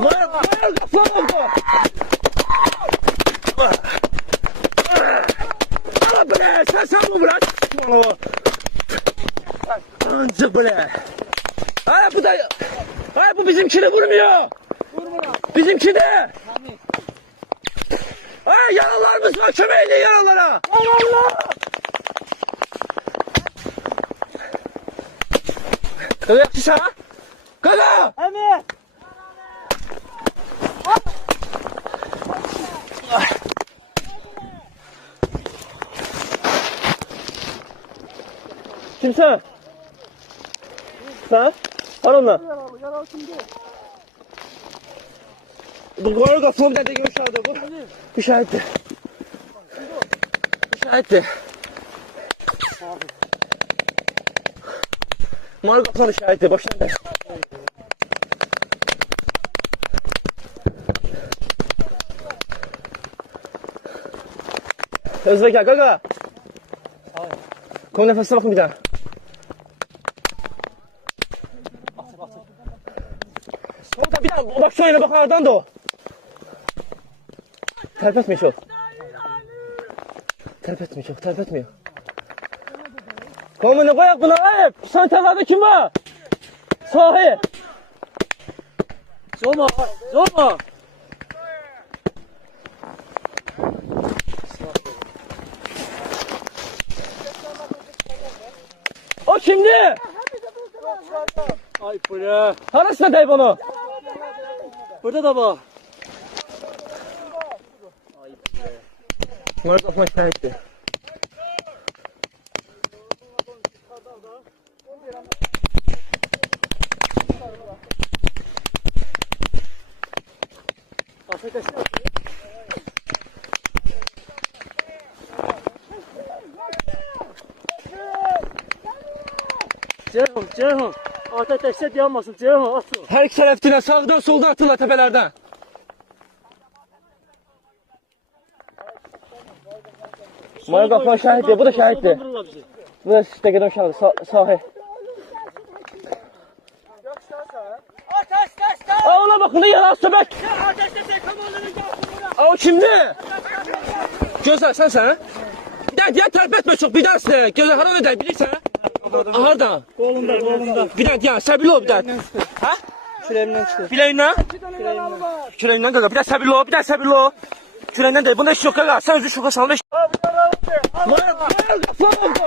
Mayal kafam oldu. Ala bre, sen mi bırak? Anca bre. Ay bu da... Ay bu bizimkini vurmuyor. Bizimki de. Ay yaralarımız var, kömeyli yaralara. Allah! Gaga yakışa ha? Gaga! Hani? Kimsen? Sen? Var onunla. Yaralı kimdi? Bu koyu kafam dedi görüşerdi bu. Bu şahitti. Bu şahitti. Mal kafanı şahitti, boşuna der. Özbek gel, Gaga. Kom nefesine bakın bir daha. Solda bir daha, bak şu yana bak aradan da o. Terp etmiyor çok. Terp etmiyor çok, terp etmiyor. Komunu koyak buna ayıp. Sen tevada kim var? Sahi. Zorma, zorma. O kimdi? Ay bre. Arasına deyip onu. Burada da bak. Şunları kapma şahitti. Ceyhun. Ateşe yanmasın Ceyhun. Atın. Her iki tarafına sağdan soldan atırlar tepelerden. Şunları kapma şahitti. Bu da şahitti. Bu da işte gidiyorum şahitti. Sahi. Aa ona bakın yalan söbek. Aa o kimdi? Gözler sen ha? Bir daha diğer terp etme çok bir daha size. Gözler haram eder bilirsen ha? Harda. Kolunda. Bir daha diğer sabirli ol bir daha. Ha? Küreğimden çıkıyor. Bileğinden? Küreğinden gaga bir daha sabirli ol bir daha sabirli ol. Küreğinden de bunda iş yok gaga sen özü şoka salma. Mayal kafam oldu.